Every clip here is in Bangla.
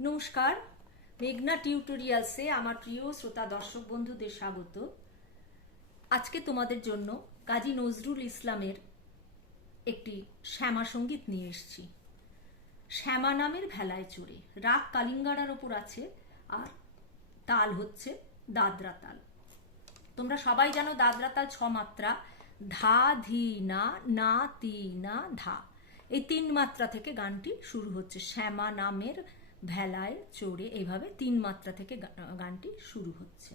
নমস্কার, মেঘনা টিউটোরিয়ালসে আমার প্রিয় শ্রোতা দর্শক বন্ধুদের স্বাগত। আজকে তোমাদের জন্য কাজী নজরুল ইসলামের একটি শ্যামা সংগীত নিয়ে এসেছি। শ্যামা নামের ভেলায় চড়ে, রাগ কালিঙ্গারার ওপর আছে আর তাল হচ্ছে দাদরা তাল। তোমরা সবাই জানো দাদরা তাল ছ মাত্রা ধা, ধি, না না, তি, না, ধা। এই তিন মাত্রা থেকে গানটি শুরু হচ্ছে। শ্যামা নামের ভেলায়, চড়ে এইভাবে তিন মাত্রা থেকে গানটি শুরু হচ্ছে।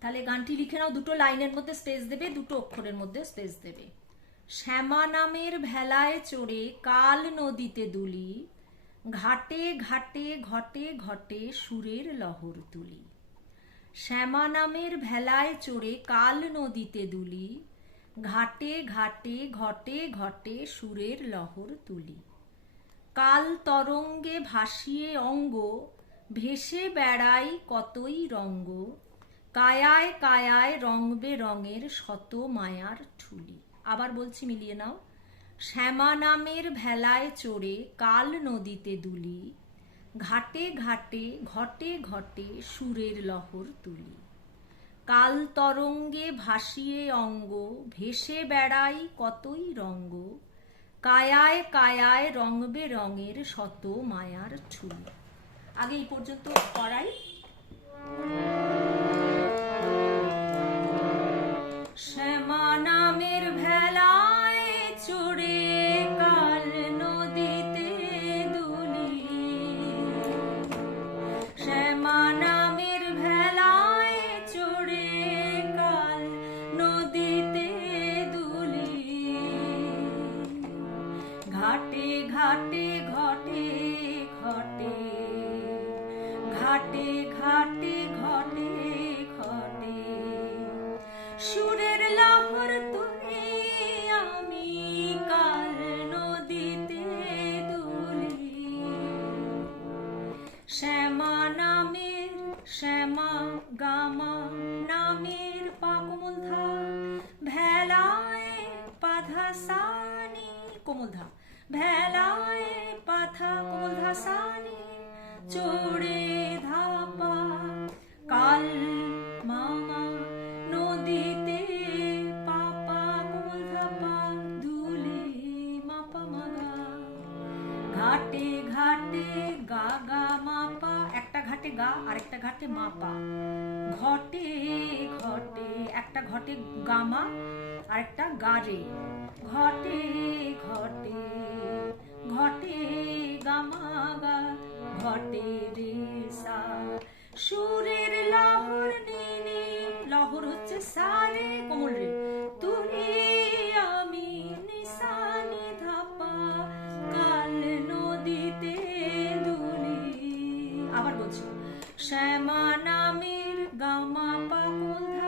তাহলে গানটি লিখে নাও, দুটো লাইনের মধ্যে স্পেস দেবে, দুটো অক্ষরের মধ্যে স্পেস দেবে। শ্যামা নামের ভেলায় চড়ে কাল নদীতে দুলি, ঘাটে ঘাটে ঘটে ঘটে সুরের লহর তুলি। শ্যামা নামের ভেলায় চড়ে কাল নদীতে দুলি, ঘাটে ঘাটে ঘটে ঘটে সুরের লহর তুলি। কাল তরঙ্গে ভাসিয়ে অঙ্গ, ভেসে বেড়াই কতই রঙ্গ, কায়ায় কায়ায় রং বেরঙের শত মায়ার ঠুলি। আবার বলছি মিলিয়ে নাও। শ্যামা নামের ভেলায় চড়ে কাল নদীতে দুলি, ঘাটে ঘাটে ঘটে ঘটে সুরের লহর তুলি। কাল তরঙ্গে ভাসিয়ে অঙ্গ, ভেসে বেড়াই কতই রঙ্গ কায়ায় কায়ায় রং বেরঙের শত মায়ার ছুল আগে এই পর্যন্ত করাই। ঘাটে ঘাটে ঘটে ঘটে ঘাটে ঘাটে ঘটে। ঘাটে ঘাটে গা গা মাপা একটা ঘাটে গা আর একটা ঘাটে মাপা ঘটে ঘটে, একটা ঘটে গামা আর একটা গারে ঘটে শ্যামা নামের গামা পাকুন্ধা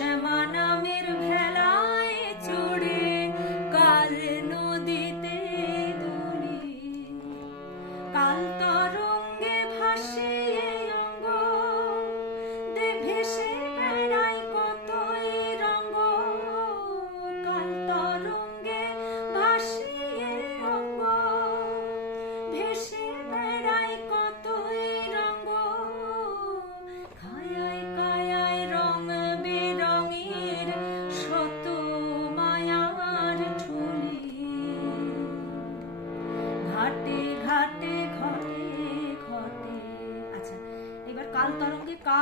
শ্যামা নামের ভেলায়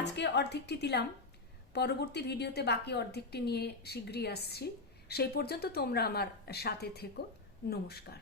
আজকে অর্ধেকটি দিলাম। পরবর্তী ভিডিওতে বাকি অর্ধেকটি নিয়ে শীঘ্রই আসছি। সেই পর্যন্ত তোমরা আমার সাথে থেকো। নমস্কার।